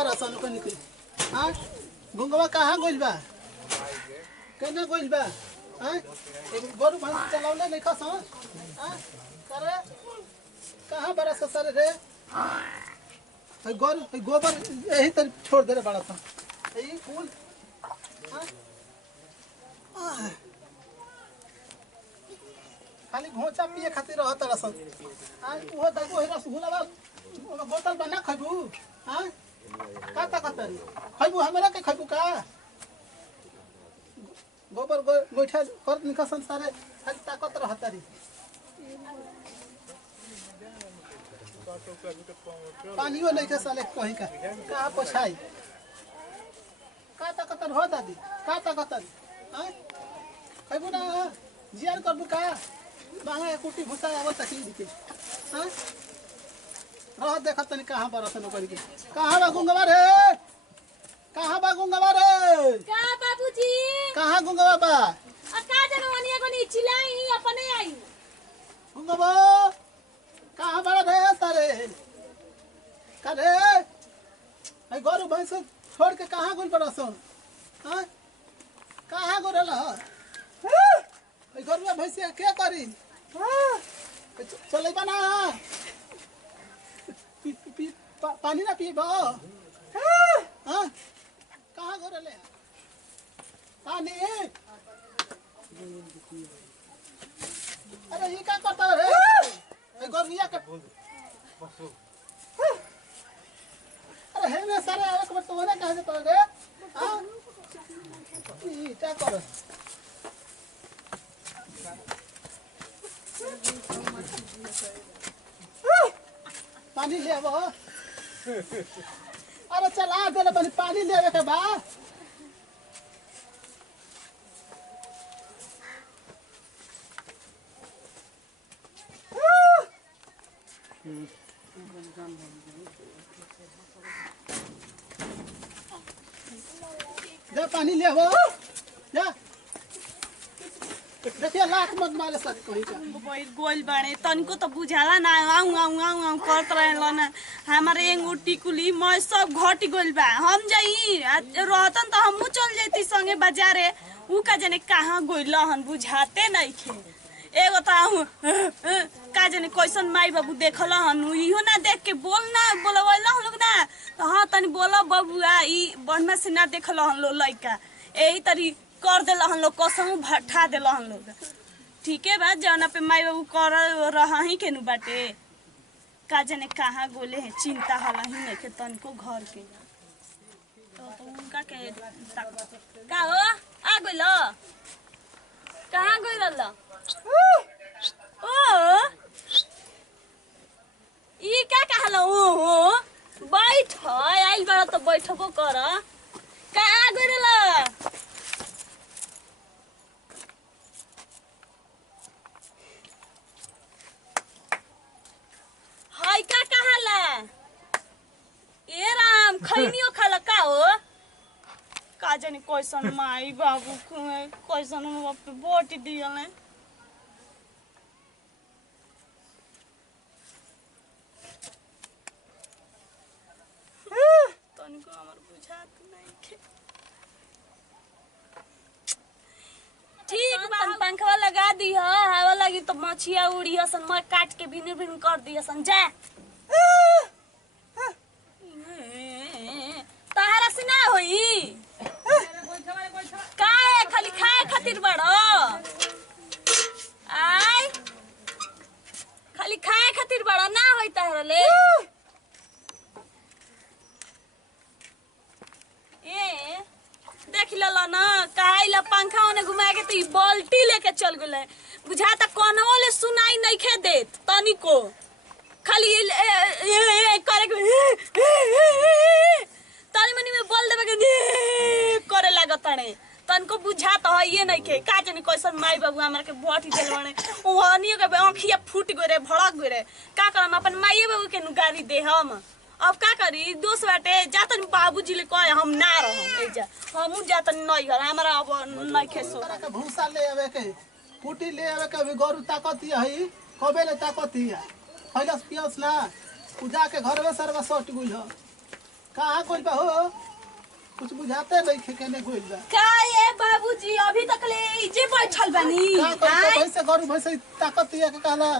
तरह सन को निकल हां गुंगवा कहां गइल बा केने गइल बा हां गोरु भैंस चलावले नहीं खस हां करे कहां बरस सर रे गोरु गोबर यही तर छोड़ दे रे बड़ा सा यही फूल हां खाली घोचा पिए खातिर रहत रसन हां वो दगो हे रसगुल्ला बोतल बना खबू हां काता कतरी खबू हमरा के खबू का गोबर गोइठा कर निकसन सारे खाली ताकत रहतरी पानियो नहीं के साले कहीं का पोछाई काता कतर हो दादी काता कतर हां खबू ना जियार करबू का बांगा कुटी भुसा आवत तकी दिके हां रह देखत तनी कहां बरस नौकरी के कहां बा गुंगवा रे कहां बा गुंगवा रे का बाबूजी कहां गुंगवा बा आ का जनवनिया कोनी चिल्लाई अपने आई गुंगवा कहां बड़ा रे तारे का रे आई गोरु भैंस छोड़ के कहां गुल बरस हां कहां गोरला आई गोरु भैंस के करी चले बना पानी ना पीबो हां कहां गोरले पानी अरे ये क्या करता रे ए गोरिया के अरे हे ने सारे एक बार तो ना कह दे तो रे हां ये क्या कर पानी ले आवो अरे चल आ दे पानी लेवे के बा जा पानी ले आवो जा देखिए लाख मत मारे सर कोई का बोल गोल बाड़े तनको तो बुझाला ना आऊ आऊ आऊ आऊ करत रहलन हमारे एंगो टिकुली मैं सब घटी गोल बा हम जाई रहतन तो हमहू चल जैती संगे बाजारे ऊ का जाने कहां गोइल हन बुझाते नहीं खे एगो तो का जाने कैसन माई बाबू देखल हन इहो ना देख के बोल ना बोलवल हम लोग ना तो हां तनी बोला बबुआ ई बढ़िया से ना देखल हन लो लइका एही तरी कर देला हम लोग कसम भट्ठा देला हम लोग ठीक है बा जौना पे माई बाबू कर रहा ही केनु बाटे का जाने कहां गोले है चिंता हला ही नहीं के तनको घर के तो उनका के का हो आ गइलो कहां गइल ओ ई का कहलो ओ बैठ आइल बड़ा तो बैठबो कर कहां गइल हाय का कहाला ए राम खैनियो खाला का हो का जाने कैसन माई बाबू कैसन बाप पे बोटी दियले तनिको हमर बुझात नहीं के ठीक बा पंखा लगा दी ह हवा लगी तो मछिया उड़ी हसन मैं काट के भिन भिन कर दी हसन जा तारा से ना होई काहे खाली खाए खातिर बड़ो आय खाली खाए खातिर बड़ो ना होई तारा ले ए देख लला ना काहेला पंखा ओने घुमा के ती बाल्टी लेके चल गेले बुझाता कोनवो ले सुनाई नहीं खे देत तनिको खाली करे तनी मनी में बोल देबे के करे लागताने तनको बुझात है ये नहीं के का जाने कैसन माई बाबू हमरा के बोटी देल बने ओहनियो के आंखिया फूट गरे भड़क गरे का करम अपन माई बाबू के गाड़ी दे हम अब का करी दोस्त बाटे जातन बाबूजी ले कहे हम ना रहम एजा हमहू जातन नहीं घर हमरा अब नहीं खेसो का भूसा ले आवे के कुटी ले आवे के गोरु ताकत है कबे ले ताकत है खैलस पियस ना पूजा के घर में सरवा सट गुल कहाँ कोई बा हो कुछ बुझाते नहीं खे केने कोई बा का ये बाबूजी अभी तक ले इजे बैठल बानी का कोई भैसे गरु भैसे ताकत ये के कहला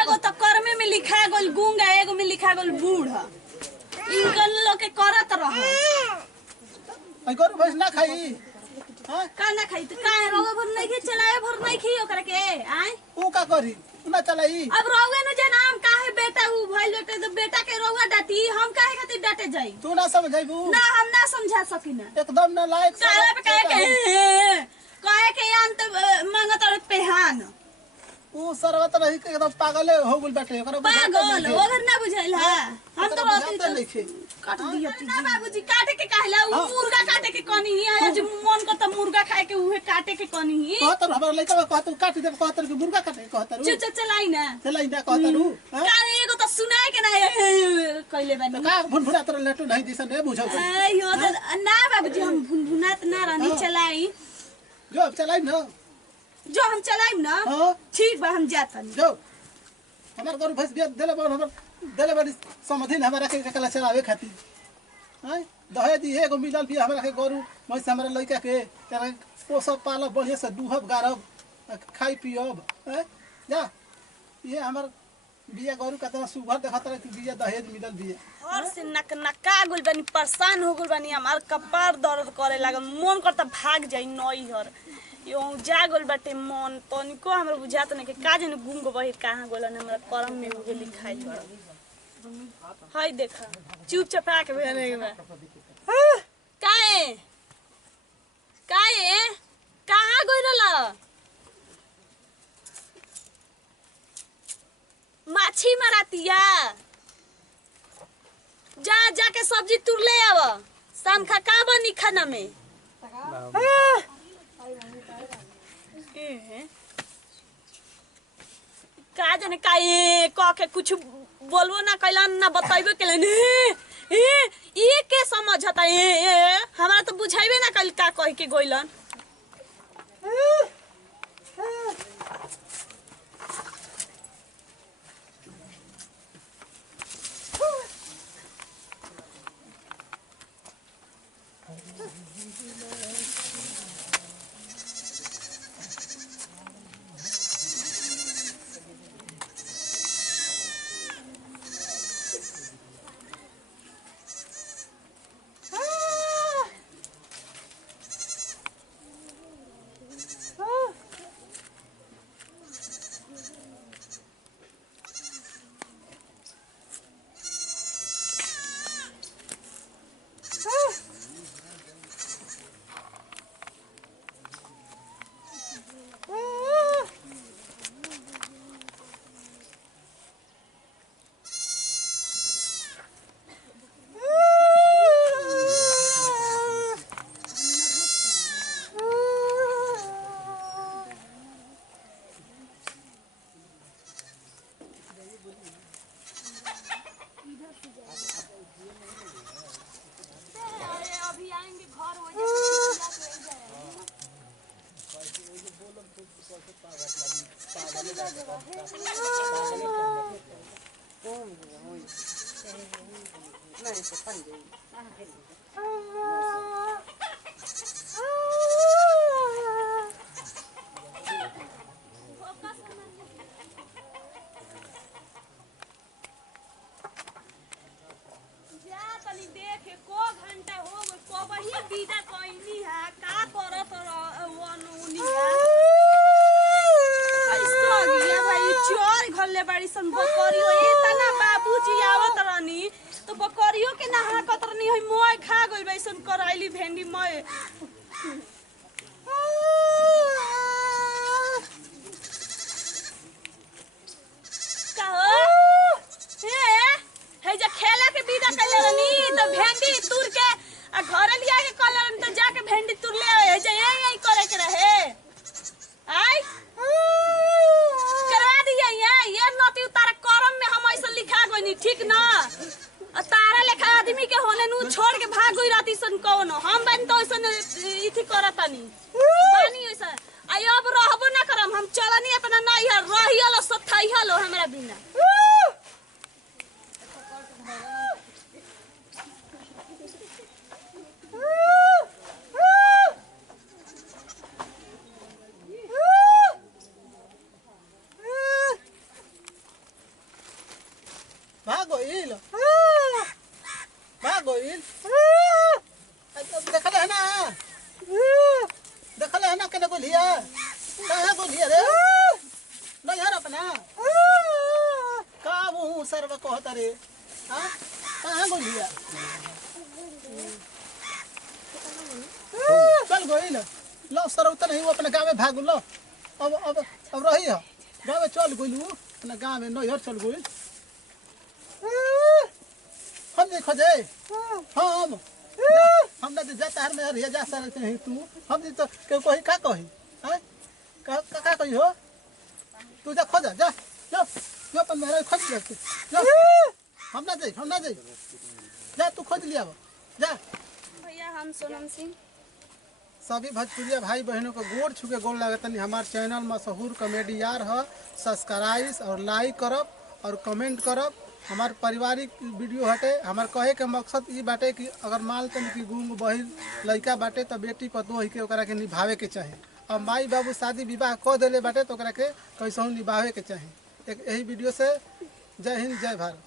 एगो तो कर्मे में लिखा गल गूंगा एगो में लिखा गल बूढ़ा इनकन लोग के करत रह आई गरु भैंस ना खाई हां का ना खाई तो का रोग भर नहीं के चलाए भर नहीं खी ओकरा के आय ऊ का करी ना चलाई अब रोगे न जे नाम काहे बेटा ऊ भइल बेटा तो बेटा के रोगा डाटी हम काहे खातिर डाटे जाई तू ना समझाइबू ना हम ना समझा सकिना एकदम ना लायक काहे पे काहे के अंत मांगत और पेहान ऊ सरवत रही के एकदम पागले हो गेल बाटे ओकरा पागल ओगर ना बुझाइल है हम तो बुझाते नहीं खे काट दिया ना बाबूजी काटे के कहला ऊ मुर्गा काटे के कनी है आज मन करता मुर्गा खाए के उहे काटे के कनी ही कहतर हमरा लइका कहतर काट दे कहतर के मुर्गा काटे कहतर चल चलाई ना चलाई ना कहतर ऊ का एगो तो सुनाए के ना कइले बानी का भुनभुना तर लेटू नहीं दिसन रे बुझौ यो ना बाबूजी हम भुनभुनात ना रहनी चलाई जो चलाई ना जो हम चलाइम ना हां ठीक बा हम जातन जो हमार गरु भैंस बिया देले बड़ हमर देले बड़ी समधिन हमरा के कला चलावे खातिर हैं दहेज एगो मिलल भी हमरा के गरु भैंस हमरा लइका के तेरा पोसब पालब बढ़िया से दूहब गारब खाई पियब हैं जा ये हमर बिया गरु कतना सुघर देखत रहे कि बिया दहेज मिलल बिया और से नका गुल बनी परेशान हो गुल बनी हमार कपार दर्द करे लागल मन करता भाग जाई नई हर यो जागल बाटे मन तनिको हमरा बुझात नहीं कि का जने गुंग बहिर कहां गोलन हमरा करम में उगे लिखाई बड़ हाय देखा चुपचाप आके भेले बा काहे काहे कहां गइरला माछी मारतिया जा जाके सब्जी तुर ले आव शाम खा का बनी खाना में का जाने का ये कह के कुछ बोलबो ना कैलन ना बताइबो केलन ये के समझता ये हमरा तो बुझाइबे ना कल का कह के गइलन बड़ी सन बकरियो एतना बाबूजी आवत रहनी तो बकरियो के नहा कतरनी है मोय खा गइल बैसन करैली भेंडी मोय का हो हे जे खेला के विदा कइले रहनी तो भेंडी तुर के आ घर लिया के कलर तो जाके भेंडी तुर ले आए जे यही करे के रहे आई ये नती तारा करम में हम ऐसा लिखा गइनी ठीक ना तारा लेखा आदमी के होने नु छोड़ के भाग गई रहती सन कौन हम बन तो ऐसा इथि करतानी पानी ऐसा आई अब रहबो ना करम हम चलनी अपना नहीं है रहियल सथाइहल हमरा बिना भागोइल भागोइल देखल है ना केना बोलिया कहाँ बोलिया रे नहीं यार अपना का मुँह सर्व कहता रे हाँ कहाँ बोलिया चल गोइल लो सरौता नहीं वो अपने गाँव में भाग लो अब रही है गाँव में चल गोइल अपने गाँव में नैहर चल गोइल हम नहीं खोजे हम ना जाता हर में हरिया जा सकते हैं तू हम तो क्यों कही का कही हैं का कही हो तू जा खोजा जा जा जो अपन मेरा खोज ले जा हम ना जाई जा तू खोज लिया जा भैया हम सोनम सिंह सभी भोजपुरिया भाई बहनों को गोड़ छुके गोड़ लागतनी हमार चैनल मशहूर कॉमेडी यार है सब्सक्राइब और लाइक करब और कमेंट करब हमार पारिवारिक वीडियो हटे हमार कहे के मकसद ये बाटे कि अगर मान तन की गूंग बहिर लड़का बाटे तो बेटी पतोह के ओकरा के निभावे के चाहे और माई बाबू शादी विवाह कर देले बाटे तो ओकरा के कैसे निभावे के चाहे एक यही वीडियो से जय हिंद जय भारत।